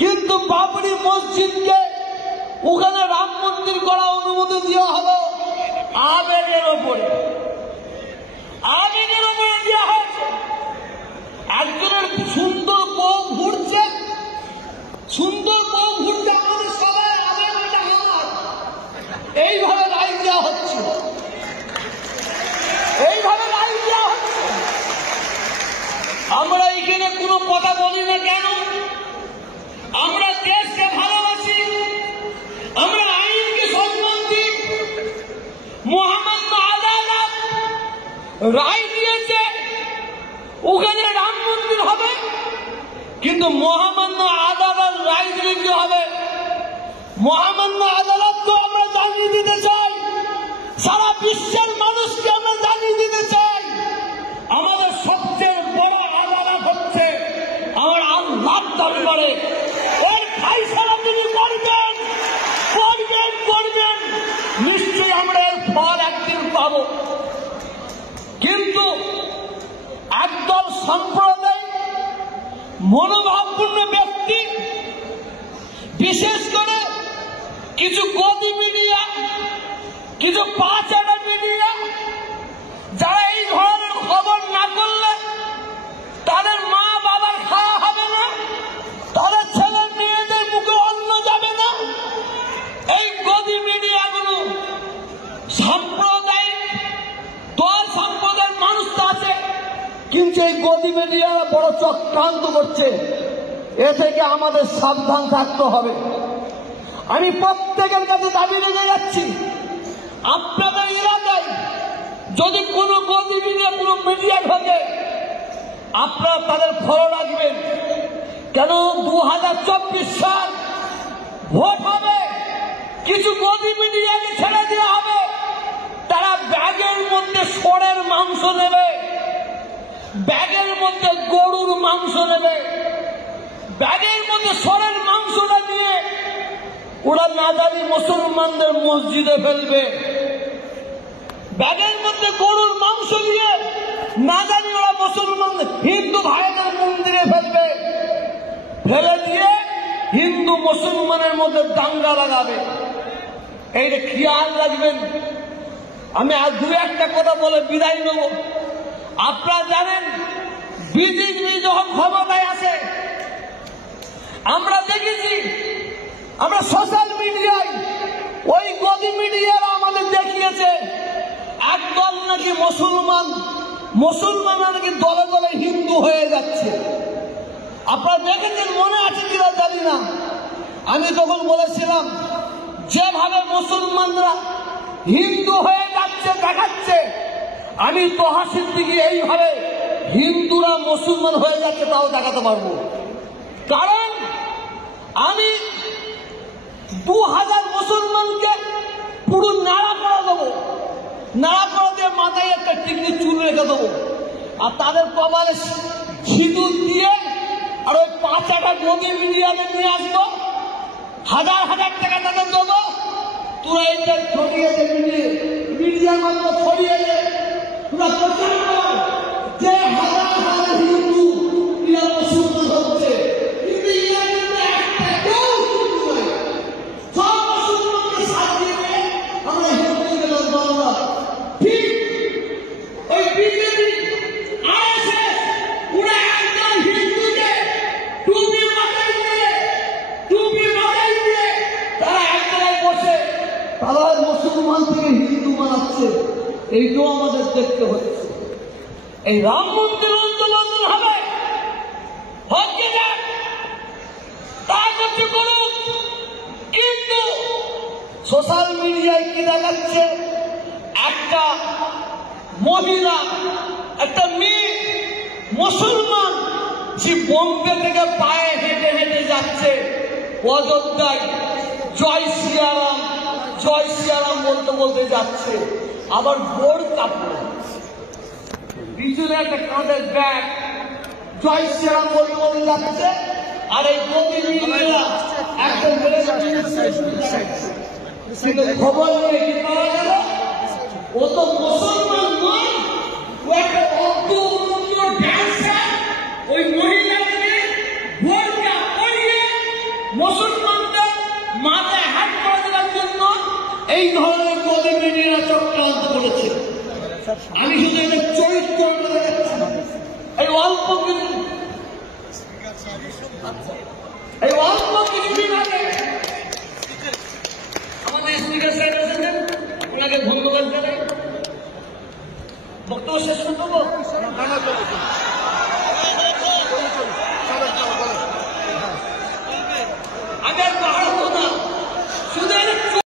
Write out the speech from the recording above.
কিন্তু বাবরি মসজিদকে ওখানে রাম মন্দির করার অনুমতি দেওয়া হলো আবেগের ওপরে দেওয়া হয়েছে। একজনের সুন্দর বউ ঘুরছে, আমাদের সবাই আবেগটা হাত, এইভাবে রায় দেওয়া হচ্ছে, আমরা এখানে কোনো কথা বলি না কেন? আমরা দেশকে ভালোবাসি, আমরা আইনকে সম্মান দিই। মহামান্য আদালত রায় দিয়েছে ওখানে রাম মন্দির হবে, কিন্তু মহামান্য আদালত রায় দিলে কি হবে? মহামান্য আদালত তো আমরা জানিয়ে দিতে চাই, সারা বিশ্বের মানুষকে আমরা জানিয়ে দিতে চাই, আমাদের সবচেয়ে বড় আদালত হচ্ছে আমার আল্লাহর দরবারে। এর ফায়সালা তিনি করবেন, নিশ্চয়ই আমরা এর ফল একদিন পাব। কিন্তু একদল সম্প্রদায় মনোভাবপূর্ণ ব্যক্তি, বিশেষ করে কিছু গদি মিডিয়া, কিছু পাঁচাটা মিডিয়া, যারা এই ধরনের খবর না করলে তাদের মা বাবার খাওয়া হবে না, তাদের ছেলে মেয়েদের মুখে অন্ন যাবে না। এই গদি মিডিয়াগুলো সাম্প্রদায়িক দল, সম্প্রদায়ের মানুষ তো আছে, কিন্তু এই গদি মিডিয়া বড় চক্রান্ত করছে। এ থেকে আমাদের সাবধান থাকতে হবে। আমি প্রত্যেকের কাছে দাবি রেখে যাচ্ছি, আপনাদের এলাকায় যদি কোনো গদি মিডিয়া, কোনো মিডিয়া ঘটে, আপনারা তাদের ফলো রাখবেন। কেন 2024 সাল ভোট হবে, কিছু গদি মিডিয়াকে ছেড়ে দেওয়া হবে, তারা ব্যাগের মধ্যে ষোঁড়ের মাংস নেবে, ব্যাগের মধ্যে গরুর মাংস নেবে, ব্যাগের মধ্যে ষোঁড়ের মাংসটা নিয়ে ওরা নাজারি মুসলমানদের মসজিদে ফেলবে, ব্যাগের মধ্যে গরুর মাংস নিয়ে নাজারি ওরা মুসলমানদের, হিন্দু ভাইদের মন্দিরে ফেলবে, ফেলে দিয়ে হিন্দু মুসলমানের মধ্যে দাঙ্গা লাগাবে। এইটা খেয়াল রাখবেন। আমি আর দু একটা কথা বলে বিদায় নেব। আপনারা জানেন বিজেপি যখন ক্ষমতায় আসে, আমরা দেখেছি, আমরা সোশ্যাল মিডিয়ায় ওই গদি মিডিয়ারা আমাদের দেখিয়েছে একদল নাকি মুসলমানরা নাকি দলে দলে হিন্দু হয়ে যাচ্ছে। আপনারা দেখেছেন, মনে আছে কিনা জানি না। আমি তখন বলেছিলাম, যেভাবে মুসলমানরা হিন্দু হয়ে যাচ্ছে দেখাচ্ছে, আমি তহাসির দিকে এইভাবে হিন্দুরা মুসলমান হয়ে যাচ্ছে তাও দেখাতে পারবো। কারণ আমি 2000 মুসলমানকে পুরো নাড়া করে দেবো, নাড়া করে দিয়ে মাথায় একটা টিকলি চুল রেখে দেবো, আর তাদের কপালে সিঁদুর দিয়ে আর ওই 5টা গদি মিডিয়াদের নিয়ে আসবো, 1000 টাকা তাদের দেবো, তোরা এইটা ছড়িয়ে দে, মিডিয়ার মধ্যে ছড়িয়ে দে, তোরা প্রচার কর যে হাজার হিন্দু এরা মুসলমান হচ্ছে, কিন্তু এরা কিন্তু একটা কেউ হিন্দু নয়, সব মুসলমানকে সাথ দিয়ে আমরা হিন্দুকে বাংলা। ঠিক ওই বিজেপি আরএসএস ওরা একদম হিন্দুকে টুপি মাথায় দিয়ে তারা এক জায়গায় বসে তারা মুসলমান থেকে হিন্দু বানাচ্ছে। এইটাও আমাদের দেখতে হচ্ছে। এই রাম মন্দির আন্দোলন হবে, হচ্ছে না তা করছে করুক, কিন্তু সোশ্যাল মিডিয়ায় কি দেখাচ্ছে, একটা মহিলা, একটা মেয়ে মুসলমান, সে বোম্বে থেকে পায়ে হেঁটে হেঁটে যাচ্ছে অযোধ্যায়, জয় শ্রীরাম বলতে বলতে যাচ্ছে, আবার বোর কাপড়, পিছনে একটা কাঁধের ব্যাগ, জয় শ্রীরাম বলতে বলতে যাচ্ছে। আর এই খবর নিয়ে কি পাওয়া গেল, ও তো মুসলমান নয়, ও একটা অর্ধ ড্যান্সার। ওই মহিলাকে বোরকা পরিয়ে মুসলমানদের মাথায় হাত করে দেওয়ার জন্য এই ধরনের গদি মিডিয়া চক্রান্ত করেছে। আমি শুধু এদের চরিত্র এই অল্প কিছুদিন আগে আমাদের স্পিকার সাহেব এসেছেন, ওনাকে ধন্যবাদ জানাই। বক্তব্য শেষ করবো।